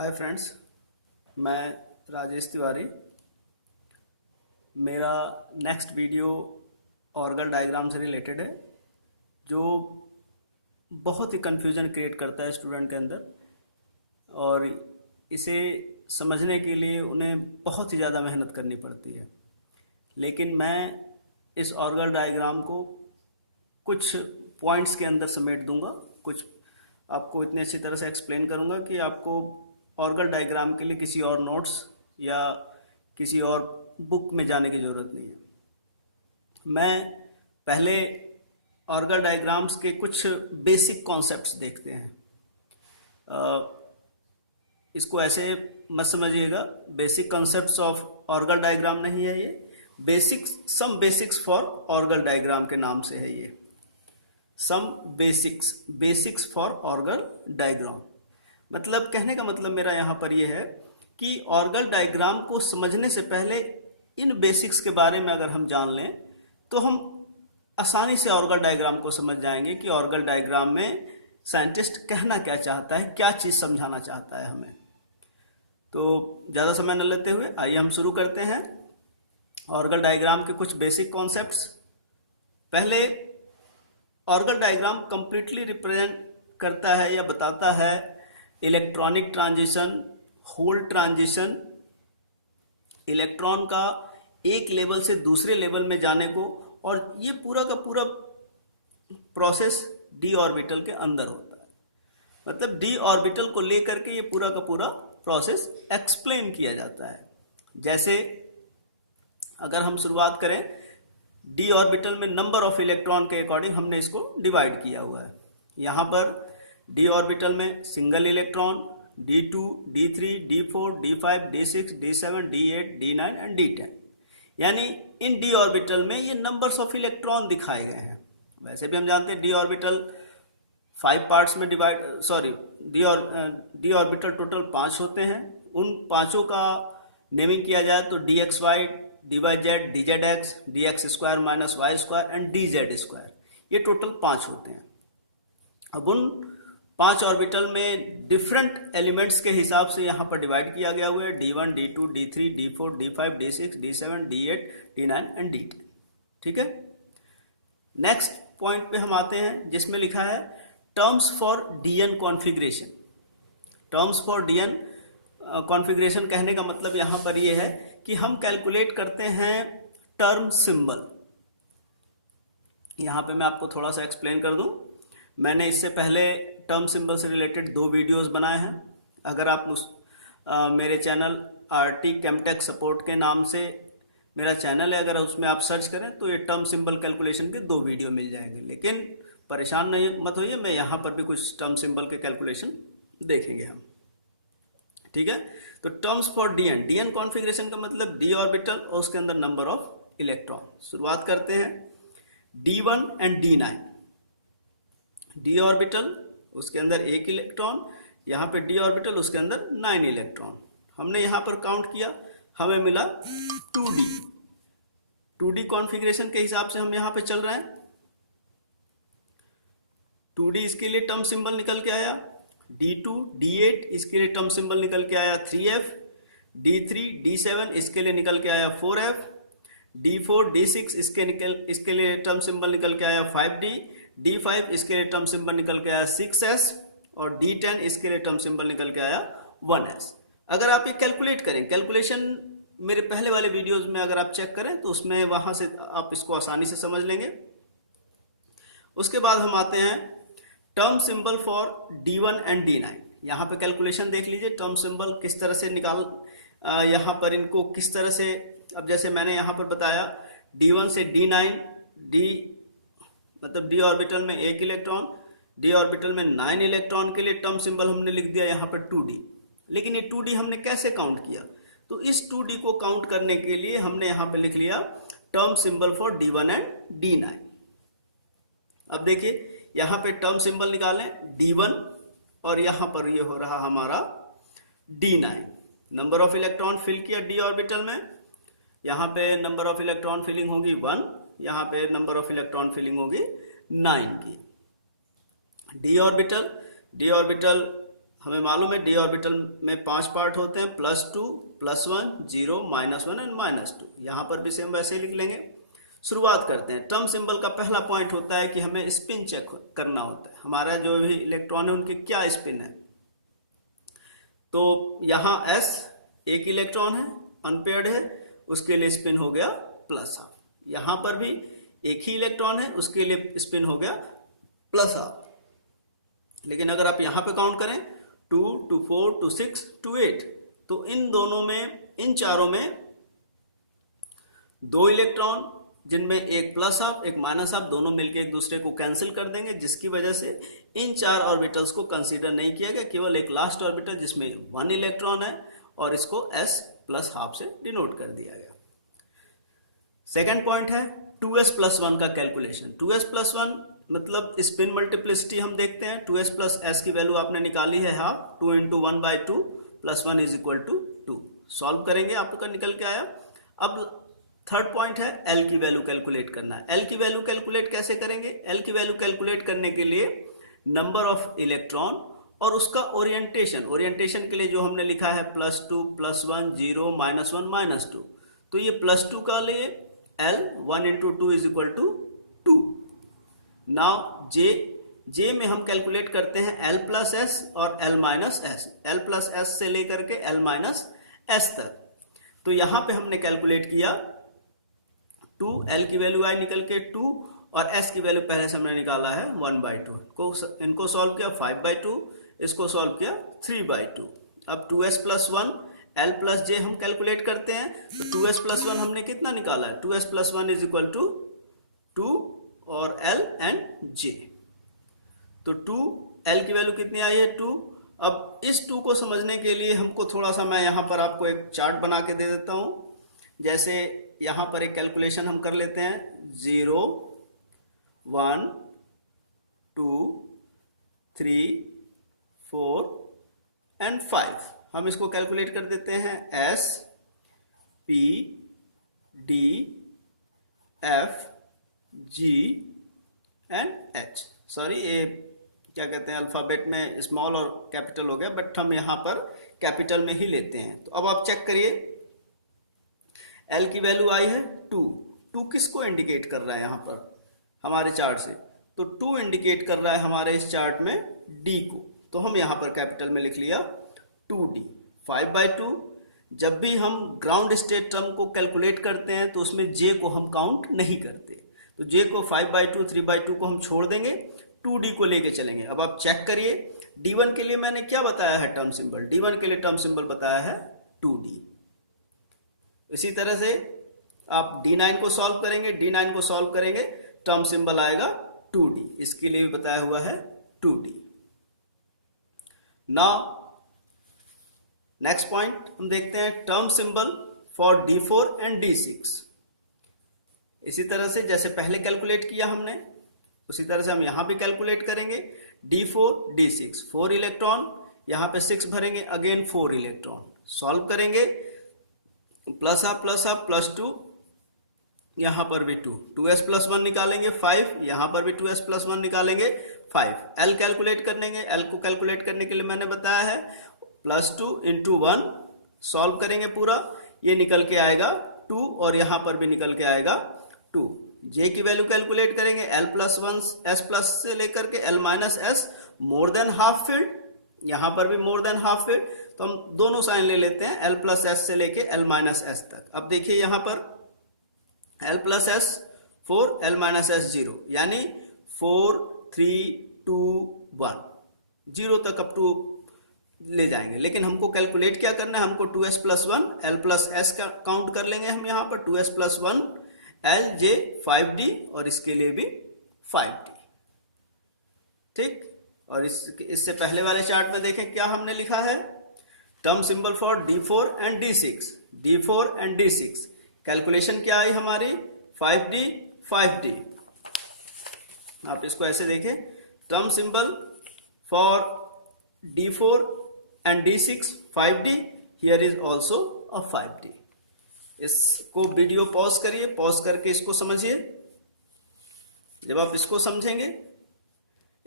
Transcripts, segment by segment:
Hi friends, मैं राजेश तिवारी। मेरा next video Orgel diagram से रिलेटेड है, जो बहुत ही कन्फ्यूजन क्रिएट करता है स्टूडेंट के अंदर। और इसे समझने के लिए उन्हें बहुत ही ज़्यादा मेहनत करनी पड़ती है। लेकिन मैं इस ऑर्गल डायग्राम को कुछ पॉइंट्स के अंदर समेट दूंगा, कुछ आपको इतनी अच्छी तरह से एक्सप्लेन करूंगा कि आपको ऑर्गल डायग्राम के लिए किसी और नोट्स या किसी और बुक में जाने की ज़रूरत नहीं है। मैं पहले ऑर्गल डायग्राम्स के कुछ बेसिक कॉन्सेप्ट्स देखते हैं। इसको ऐसे मत समझिएगा, basic concepts of Orgel diagram नहीं है ये, सम बेसिक्स फॉर ऑर्गल डायग्राम के नाम से है ये। सम बेसिक्स फॉर ऑर्गल डायग्राम, मतलब कहने का मतलब मेरा यहाँ पर यह है कि ऑर्गल डायग्राम को समझने से पहले इन बेसिक्स के बारे में अगर हम जान लें तो हम आसानी से ऑर्गल डायग्राम को समझ जाएंगे कि ऑर्गल डायग्राम में साइंटिस्ट कहना क्या चाहता है, क्या चीज़ समझाना चाहता है हमें। तो ज़्यादा समय न लेते हुए आइए हम शुरू करते हैं ऑर्गल डायग्राम के कुछ बेसिक कॉन्सेप्ट्स। पहले, ऑर्गल डायग्राम कंप्लीटली रिप्रेजेंट करता है या बताता है electronic transition, hole transition, electron का एक लेवल से दूसरे लेवल में जाने को, और ये पूरा का पूरा प्रोसेस डी ऑर्बिटल के अंदर होता है। मतलब डी ऑर्बिटल को लेकर के ये पूरा का पूरा प्रोसेस एक्सप्लेन किया जाता है। जैसे अगर हम शुरुआत करें, डी ऑर्बिटल में नंबर ऑफ इलेक्ट्रॉन के अकॉर्डिंग हमने इसको डिवाइड किया हुआ है। यहाँ पर डी ऑर्बिटल में single electron, D2, D3, D4, D5, D6, D7, D8, D9 and D10। यानी इन डी ऑर्बिटल में ये नंबर्स ऑफ इलेक्ट्रॉन दिखाए गए हैं। वैसे भी हम जानते हैं डी ऑर्बिटल 5 पार्ट्स में डी ऑर्बिटल टोटल 5 होते हैं। उन पांचों का नेमिंग किया जाए तो DXY, DYZ, DZX, DX² minus Y² and DZ², ये टोटल 5 होते हैं। अब उन 5 ऑर्बिटल में डिफरेंट एलिमेंट्स के हिसाब से यहाँ पर डिवाइड किया गया हुआ है, D1, D2, D3, D4, D5, D6, D7, D8, D9 and D10। ठीक है। नेक्स्ट पॉइंट पे हम आते हैं जिसमें लिखा है terms for DN configuration. Terms for DN configuration कहने का मतलब यहाँ पर ये है कि हम कैलकुलेट करते हैं टर्म सिंबल। यहाँ पे मैं आपको थोड़ा सा एक्सप्लेन कर दूं। मैंने इससे पहले टर्म सिंबल से रिलेटेड 2 वीडियोस बनाए हैं। अगर आप मेरे चैनल RT केमटेक सपोर्ट के नाम से मेरा चैनल है, अगर उसमें आप सर्च करें तो ये टर्म सिंबल कैलकुलेशन के 2 वीडियो मिल जाएंगे। लेकिन परेशान नहीं मत होइए, मैं यहाँ पर भी कुछ टर्म सिंबल के कैलकुलेशन देखेंगे हम। ठीक है। तो टर्म्स फॉर DN कॉन्फ़िगरेशन का मतलब डी ऑर्बिटल और उसके अंदर नंबर ऑफ इलेक्ट्रॉन। शुरुआत करते हैं D1 and D9। D orbital, उसके अंदर 1 इलेक्ट्रॉन, यहाँ पे डी ऑर्बिटल, उसके अंदर 9 इलेक्ट्रॉन। हमने यहाँ पर काउंट किया, हमें मिला 2D कॉन्फ़िगरेशन के हिसाब से हम यहाँ पे चल रहे हैं। 2D इसके लिए टर्म सिंबल निकल के आया, D2, D8 इसके लिए टर्म सिंबल निकल के आया 3F, D3, D7 इसके लिए निकल के आया 4F, D4, D6 इसके लिए टर्म सिंबल निकल के आया 5D, D5 इसके लिए टर्म सिंबल निकल के आया 6S और D10 इसके लिए टर्म सिंबल निकल के आया 1S। अगर आप ये कैलकुलेट करें, कैलकुलेशन मेरे पहले वाले वीडियोस में अगर आप चेक करें तो उसमें वहां से आप इसको आसानी से समझ लेंगे। उसके बाद हम आते हैं term symbol for D1 and D9। यहाँ पे कैलकुलेशन देख लीजिए, टर्म सिंबल किस तरह से यहाँ पर इनको किस तरह से, अब जैसे मैंने यहाँ पर बताया D1 से D9, मतलब डी ऑर्बिटल में 1 इलेक्ट्रॉन, डी ऑर्बिटल में 9 इलेक्ट्रॉन के लिए टर्म सिंबल हमने लिख दिया यहाँ पर 2D। लेकिन ये 2D हमने कैसे काउंट किया? तो इस 2D को काउंट करने के लिए हमने यहाँ पे लिख लिया term symbol for D1 and D9। अब देखिए यहाँ पे टर्म सिंबल निकालें D1 और यहाँ पर ये हो रहा हमारा D9। Number of electron fill किया डी ऑर्बिटल में, यहाँ पे नंबर ऑफ इलेक्ट्रॉन फिलिंग होगी 1, यहाँ पे नंबर ऑफ इलेक्ट्रॉन फिलिंग होगी 9 की। डी ऑर्बिटल हमें मालूम है डी ऑर्बिटल में 5 पार्ट होते हैं, +2, +1, 0, -1 एंड -2। यहाँ पर भी सेम वैसे ही लिख लेंगे। शुरुआत करते हैं। टर्म सिंबल का पहला पॉइंट होता है कि हमें स्पिन चेक करना होता है, हमारा जो भी इलेक्ट्रॉन है उनकी क्या स्पिन है। तो यहाँ s एक इलेक्ट्रॉन है, अनपेयर्ड है, उसके लिए स्पिन हो गया +12। यहाँ पर भी एक ही इलेक्ट्रॉन है, उसके लिए स्पिन हो गया +12। लेकिन अगर आप यहाँ पे काउंट करें 2, 2, 4, 2, 6, 2, 8, तो इन दोनों में, इन चारों में 2 इलेक्ट्रॉन जिनमें एक प्लस हाफ एक माइनस हाफ दोनों मिलकर एक दूसरे को कैंसिल कर देंगे, जिसकी वजह से इन 4 ऑर्बिटल्स को कंसीडर नहीं किया गया, केवल एक लास्ट ऑर्बिटल जिसमें 1 इलेक्ट्रॉन है और इसको s प्लस हाफ से डिनोट कर दिया गया। सेकेंड पॉइंट है 2s + 1 का कैलकुलेशन। 2s + 1 मतलब स्पिन मल्टीप्लिसिटी हम देखते हैं। 2s + s की वैल्यू आपने निकाली है हाफ, 2 × 1/2 + 1 = 2। सॉल्व करेंगे, आपका निकल के आया। अब थर्ड पॉइंट है L की वैल्यू कैलकुलेट करना है। L की वैल्यू कैलकुलेट कैसे करेंगे? L की वैल्यू कैलकुलेट करने के लिए नंबर ऑफ इलेक्ट्रॉन और उसका ओरिएंटेशन, ओरिएंटेशन के लिए जो हमने लिखा है +2, +1, 0, -1, -2, तो ये +2 का लिए L 1 × 2 = 2। नाउ J में हम कैलकुलेट करते हैं L + S और L - S, L + S से लेकर के L - S तक। तो यहां पे हमने कैलकुलेट किया 2, L की वैल्यू आई निकल के 2 और S की वैल्यू पहले से हमने निकाला है 1/2। इनको सॉल्व किया 5/2, इसको सॉल्व किया 3/2। अब 2s + 1 L + J हम कैलकुलेट करते हैं, तो 2s + 1 हमने कितना निकाला है? 2s + 1 = 2 और L एंड J। तो 2 L की वैल्यू कितनी आई है? 2। अब इस 2 को समझने के लिए हमको थोड़ा सा, मैं यहाँ पर आपको एक चार्ट बना के दे देता हूँ। जैसे यहाँ पर एक कैलकुलेशन हम कर लेते हैं, 0, 1, 2, 3, 4 एंड 5। हम इसको कैलकुलेट कर देते हैं S, P, D, F, G and H। Sorry, ये क्या कहते हैं, अल्फाबेट में स्मॉल और कैपिटल हो गया, बट हम यहाँ पर कैपिटल में ही लेते हैं। तो अब आप चेक करिए, L की वैल्यू आई है 2। 2 किसको इंडिकेट कर रहा है यहाँ पर हमारे चार्ट से? तो 2 इंडिकेट कर रहा है हमारे इस चार्ट में D को, तो हम यहाँ पर कैपिटल में लिख लिया 2D। 5/2, जब भी हम ग्राउंड स्टेट टर्म को कैलकुलेट करते हैं तो उसमें J को हम काउंट नहीं करते, तो J को 5/2, 3/2 को हम छोड़ देंगे, 2D को लेके चलेंगे। अब आप चेक करिए, D1 के लिए मैंने क्या बताया है टर्म सिंबल? D1 के लिए टर्म सिंबल बताया है 2D। इसी तरह से आप D9 को सॉल्व करेंगे, D9 को सॉल्व करेंगे, टर्म सिंबल आएगा 2D, इसके लिए भी बताया हुआ है 2D। नाउ नेक्स्ट पॉइंट हम देखते हैं, term symbol for D4 and D6। इसी तरह से जैसे पहले कैलकुलेट किया हमने, उसी तरह से हम यहां भी कैलकुलेट करेंगे। D4, D6, 4 इलेक्ट्रॉन, यहां पे 6 भरेंगे, अगेन 4 इलेक्ट्रॉन। सॉल्व करेंगे, +2, यहां पर भी 2, 2s + 1 निकालेंगे 5, यहां पर भी 2s + 1 निकालेंगे 5। L कैलकुलेट करेंगे, L को कैलकुलेट करने के लिए मैंने बताया है +2 × 1, सॉल्व करेंगे पूरा, ये निकल के आएगा 2 और यहां पर भी निकल के आएगा 2। J की वैल्यू कैलकुलेट करेंगे, L + 1 S+ से लेकर के L - S, more than half field, यहां पर भी मोर देन हाफ फील्ड, तो हम दोनों साइन ले लेते हैं, L + S से लेके L - S तक। अब देखिए यहां पर L + S 4, L - S 0, यानी 4, 3, 2, 1, 0 तक अप टू ले जाएंगे। लेकिन हमको कैलकुलेट क्या करना है? हमको 2s + 1 L + S का काउंट कर लेंगे हम यहाँ पर, 2s + 1 L J 5D और इसके लिए भी 5D। ठीक, और इससे पहले वाले चार्ट में देखें क्या हमने लिखा है, term symbol for D4 and D6। D4 and D6 calculation क्या आई हमारी? 5D 5D। आप इसको ऐसे देखें, term symbol for D4 and D6 5D, here is also a 5D। इसको वीडियो पॉज करिए, पॉज करके इसको समझिए। जब आप इसको समझेंगे,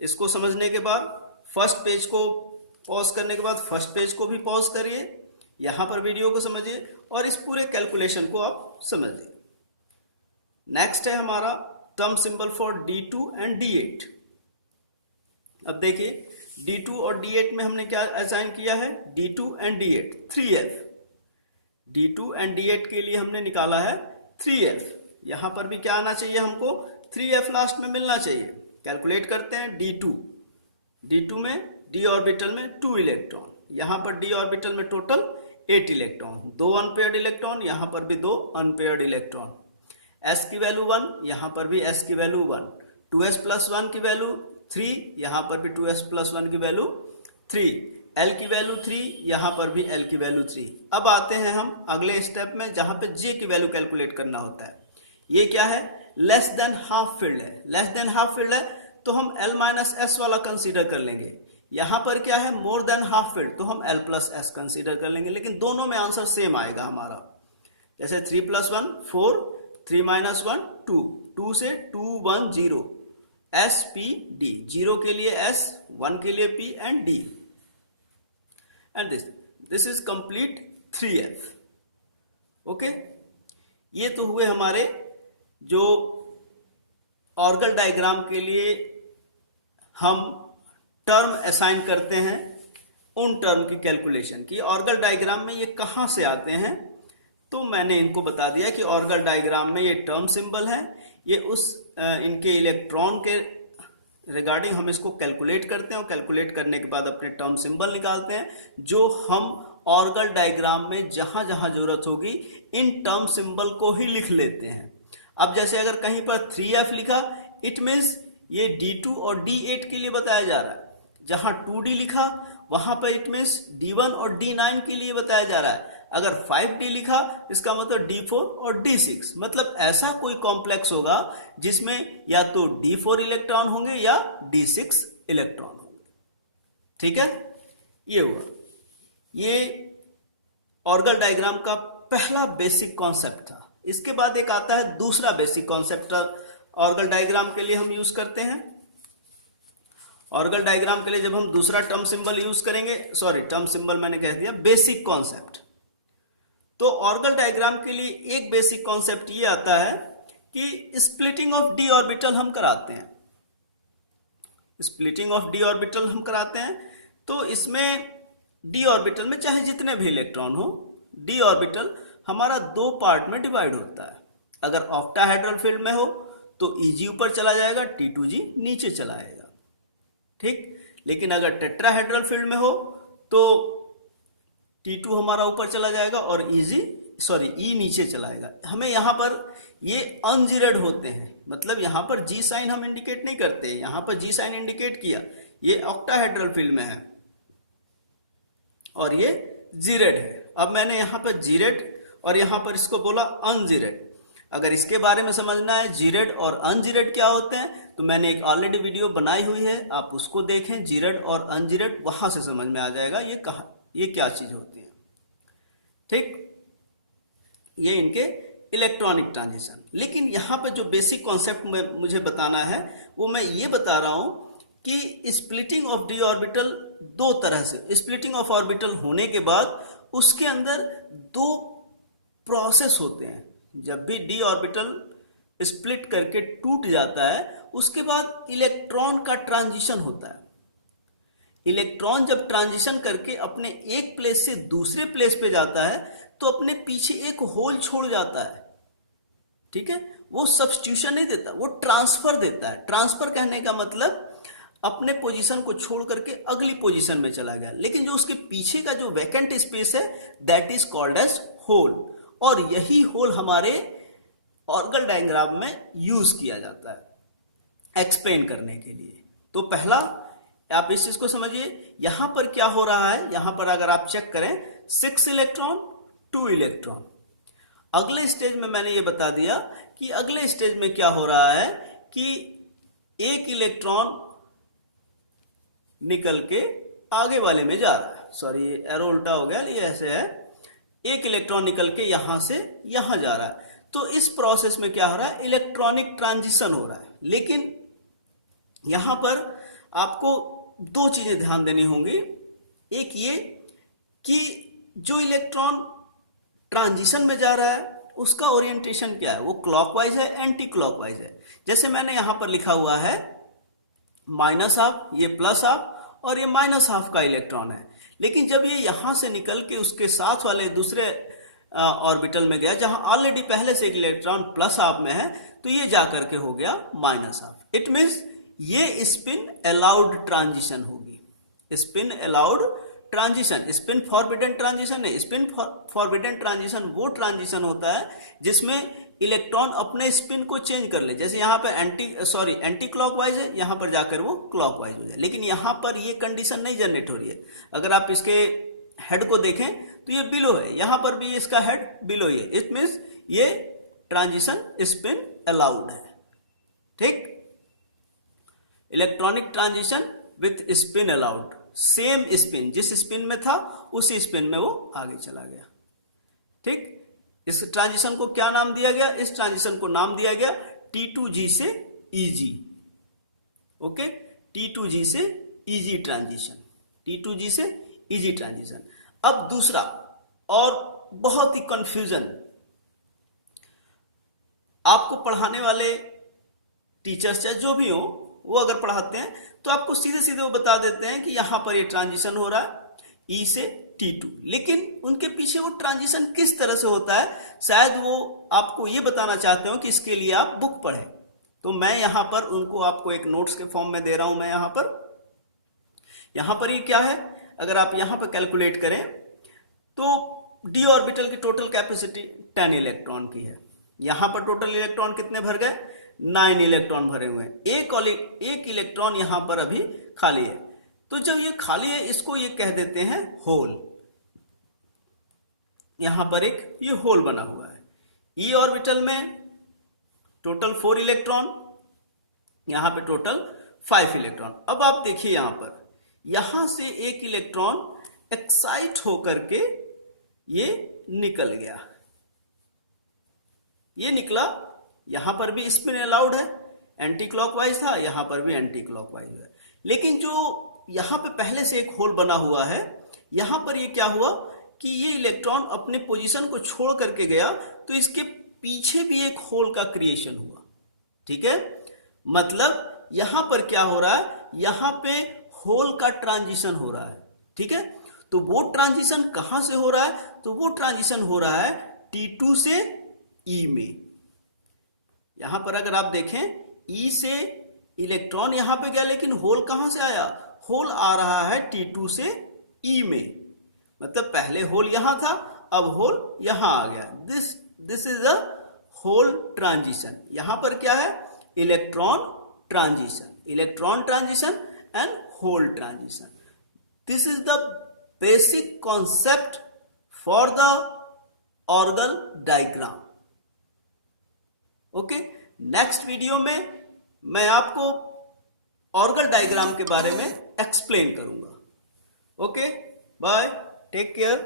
इसको समझने के बाद फर्स्ट पेज को पॉज करने के बाद फर्स्ट पेज को भी पॉज करिए, यहां पर वीडियो को समझिए और इस पूरे कैलकुलेशन को आप समझिए। नेक्स्ट है हमारा term symbol for D2 and D8। अब देखिए D2 और D8 में हमने क्या असाइन किया है, D2 and D8 3F। D2 and D8 के लिए हमने निकाला है 3F। यहां पर भी क्या आना चाहिए हमको, 3F लास्ट में मिलना चाहिए। कैलकुलेट करते हैं D2 में d ऑर्बिटल में 2 इलेक्ट्रॉन, यहां पर d ऑर्बिटल में टोटल 8 इलेक्ट्रॉन, 2 अनपेयर्ड इलेक्ट्रॉन, यहां पर भी 2 अनपेयर्ड इलेक्ट्रॉन। s की वैल्यू 1, यहां पर भी s की वैल्यू 1, 2s प्लस 1 की वैल्यू 3, यहां पर भी 2s प्लस 1 की वैल्यू 3, l की वैल्यू 3, यहां पर भी l की वैल्यू 3। अब आते हैं हम अगले स्टेप में जहां पे j की वैल्यू कैलकुलेट करना होता है। ये क्या है, लेस देन हाफ फिल्ड है। लेस देन हाफ फिल्ड है तो हम l माइनस एस वाला कंसीडर कर लेंगे। यहां पर क्या है, मोर देन हाफ फिल्ड, तो हम l प्लस एस कंसीडर कर लेंगे। लेकिन दोनों में आंसर सेम आएगा हमारा। जैसे 3 प्लस 1 4, 3 माइनस 1 2, 2 से 2 1 0, S P D, 0 के लिए S, 1 के लिए P and D, and this is complete 3F। Okay, ये तो हुए हमारे जो ऑर्गल डायग्राम के लिए हम टर्म असाइन करते हैं, उन टर्म की कैलकुलेशन की। ऑर्गल डायग्राम में ये कहां से आते हैं, तो मैंने इनको बता दिया कि ऑर्गल डायग्राम में ये टर्म सिंबल है, ये उस इनके इलेक्ट्रॉन के रिगार्डिंग हम इसको कैलकुलेट करते हैं और कैलकुलेट करने के बाद अपने टर्म सिंबल निकालते हैं, जो हम ऑर्गल डायग्राम में जहां जहां जरूरत होगी इन टर्म सिंबल को ही लिख लेते हैं। अब जैसे अगर कहीं पर 3F लिखा, इट मीन्स ये D2 और D8 के लिए बताया जा रहा है। जहां 2D लिखा वहां पर इट मीन्स D1 और D9 के लिए बताया जा रहा है। अगर 5D लिखा इसका मतलब D4 और D6, मतलब ऐसा कोई कॉम्प्लेक्स होगा जिसमें या तो D4 इलेक्ट्रॉन होंगे या D6 इलेक्ट्रॉन होंगे। ठीक है, ये हुआ, ये ऑर्गल डायग्राम का पहला बेसिक कॉन्सेप्ट था। इसके बाद एक आता है दूसरा बेसिक कॉन्सेप्ट ऑर्गल डायग्राम के लिए हम यूज करते हैं। ऑर्गल डायग्राम के लिए जब हम दूसरा टर्म सिंबल यूज करेंगे, सॉरी टर्म सिंबल मैंने कह दिया, बेसिक कॉन्सेप्ट। तो ऑर्गल डायग्राम के लिए एक बेसिक कॉन्सेप्ट ये आता है कि स्प्लिटिंग ऑफ डी ऑर्बिटल हम कराते हैं। स्प्लिटिंग ऑफ डी ऑर्बिटल हम कराते हैं, तो इसमें डी ऑर्बिटल में चाहे जितने भी इलेक्ट्रॉन हो, डी ऑर्बिटल हमारा 2 पार्ट में डिवाइड होता है। अगर ऑक्टाहेड्रल फील्ड में हो तो Eg ऊपर चला जाएगा, T2G नीचे चला आएगा। ठीक, लेकिन अगर टेट्राहेड्रल फील्ड में हो तो T2 हमारा ऊपर चला जाएगा और E नीचे चला आएगा। हमें यहां पर ये अनजीरेड होते हैं, मतलब यहां पर G साइन हम इंडिकेट नहीं करते, यहां पर G साइन इंडिकेट किया, ये ऑक्टाहेड्रल फील्ड में है और ये जीरेड है। अब मैंने यहां पर जीरेड और यहां पर इसको बोला अनजीरेड। अगर इसके बारे में समझना है जीरेड और अनजीरेड क्या होते हैं, तो मैंने एक ऑलरेडी वीडियो बनाई हुई है, आप उसको देखें, जीरेड और अनजीरेड, वहां से समझ में आ जाएगा ये क्या चीज होती है। ठीक, ये इनके इलेक्ट्रॉनिक ट्रांजिशन। लेकिन यहां पर जो बेसिक कॉन्सेप्ट मुझे बताना है वो मैं ये बता रहा हूं कि स्प्लिटिंग ऑफ डी ऑर्बिटल 2 तरह से। स्प्लिटिंग ऑफ ऑर्बिटल होने के बाद उसके अंदर 2 प्रोसेस होते हैं। जब भी डी ऑर्बिटल स्प्लिट करके टूट जाता है उसके बाद इलेक्ट्रॉन का ट्रांजिशन होता है। इलेक्ट्रॉन जब ट्रांजिशन करके अपने एक प्लेस से दूसरे प्लेस पे जाता है तो अपने पीछे एक होल छोड़ जाता है। ठीक है, वो सब्स्टिट्यूशन नहीं देता, वो ट्रांसफर देता है। ट्रांसफर कहने का मतलब अपने पोजीशन को छोड़ करके अगली पोजीशन में चला गया, लेकिन जो उसके पीछे का जो वैकेंट स्पेस है that is called as hole. और यही होल हमारे ऑर्गल डायग्राम में यूज किया जाता है एक्सप्लेन करने के लिए। तो पहला आप इस चीज को समझिए, यहां पर क्या हो रहा है, यहां पर अगर आप चेक करें 6 इलेक्ट्रॉन 2 इलेक्ट्रॉन। अगले स्टेज में मैंने ये बता दिया कि अगले स्टेज में क्या हो रहा है कि एक इलेक्ट्रॉन निकल के आगे वाले में जा रहा है। सॉरी, एरो उल्टा हो गया, ये ऐसे है, एक इलेक्ट्रॉन निकल के यहां से यहां जा रहा है। तो इस प्रोसेस में क्या हो रहा है, इलेक्ट्रॉनिक ट्रांजिशन हो रहा है। लेकिन यहां पर आपको 2 चीजें ध्यान देनी होंगी। एक ये कि जो इलेक्ट्रॉन ट्रांजिशन में जा रहा है उसका ओरिएंटेशन क्या है, वो क्लॉकवाइज है एंटी क्लॉकवाइज है। जैसे मैंने यहां पर लिखा हुआ है माइनस हाफ, ये प्लस हाफ और ये माइनस हाफ का इलेक्ट्रॉन है, लेकिन जब ये यहां से निकल के उसके साथ वाले दूसरे ऑर्बिटल में गया जहां ऑलरेडी पहले से एक इलेक्ट्रॉन प्लस हाफ में है, तो ये जाकर के हो गया माइनस हाफ। इट मीन्स ये स्पिन अलाउड ट्रांजिशन होगी, spin allowed transition, spin forbidden transition नहीं। स्पिन फॉरबिडन ट्रांजिशन वो ट्रांजिशन होता है जिसमें इलेक्ट्रॉन अपने स्पिन को चेंज कर ले। जैसे यहाँ पे एंटी क्लॉकवाइज है, यहाँ पर जाकर वो क्लॉकवाइज हो जाए, लेकिन यहाँ पर ये कंडीशन नहीं जनरेट हो रही है। अगर आप इसके हेड को देखें तो ये बिलो है, यहाँ पर भी इसका हेड बिलो ही है। इट मीन्स ये ट्रांजिशन स्पिन अलाउड है। ठीक, electronic transition with spin allowed, same spin, जिस स्पिन में था उसी स्पिन में वो आगे चला गया। ठीक, इस ट्रांजिशन को क्या नाम दिया गया? इस ट्रांजिशन को नाम दिया गया T2G से EG। ओके, T2G से EG ट्रांजिशन, T2G से EG ट्रांजिशन। अब दूसरा और बहुत ही कंफ्यूजन, आपको पढ़ाने वाले टीचर्स या जो भी हो वो अगर पढ़ाते हैं तो आपको सीधे सीधे वो बता देते हैं कि यहां पर ये ट्रांजिशन हो रहा है E से T2, लेकिन उनके पीछे वो ट्रांजिशन किस तरह से होता है शायद वो आपको ये बताना चाहते हो कि इसके लिए आप बुक पढ़ें। तो मैं यहां पर उनको आपको एक नोट्स के फॉर्म में दे रहा हूं। मैं यहां पर ये क्या है, अगर आप यहां पर कैलकुलेट करें तो d ऑर्बिटल की टोटल कैपेसिटी 10 इलेक्ट्रॉन की है। यहां पर टोटल इलेक्ट्रॉन कितने भर गए? 9 इलेक्ट्रॉन भरे हुए हैं। एक इलेक्ट्रॉन यहां पर अभी खाली है। तो जब ये खाली है इसको ये कह देते हैं होल। यहां पर एक ये होल बना हुआ है। ई ऑर्बिटल में टोटल 4 इलेक्ट्रॉन, यहां पे टोटल 5 इलेक्ट्रॉन। अब आप देखिए यहां से एक इलेक्ट्रॉन एक्साइट होकर के ये निकल गया, ये निकला। यहां पर भी स्पिन अलाउड है, एंटी क्लॉकवाइज था, यहां पर भी एंटी क्लॉकवाइज है। लेकिन जो यहां पे पहले से एक होल बना हुआ है, यहां पर ये क्या हुआ कि ये इलेक्ट्रॉन अपने पोजीशन को छोड़ करके गया, तो इसके पीछे भी एक होल का क्रिएशन हुआ। ठीक है, मतलब यहां पर क्या हो रहा है, यहां पे होल का ट्रांजिशन हो रहा है। ठीक है, तो वो ट्रांजिशन कहां से हो रहा है? तो वो ट्रांजिशन हो रहा है T2 से E में। यहां पर अगर आप देखें E से इलेक्ट्रॉन यहां पे गया, लेकिन होल कहां से आया? होल आ रहा है T2 से E में। मतलब पहले होल यहां था, अब होल यहां आ गया। This is a hole transition. यहां पर क्या है? Electron transition and hole transition. This is the basic concept for the ऑर्गन डायग्राम। ओके, नेक्स्ट वीडियो में मैं आपको ऑर्गन डायग्राम के बारे में एक्सप्लेन करूंगा। Okay, bye, take care.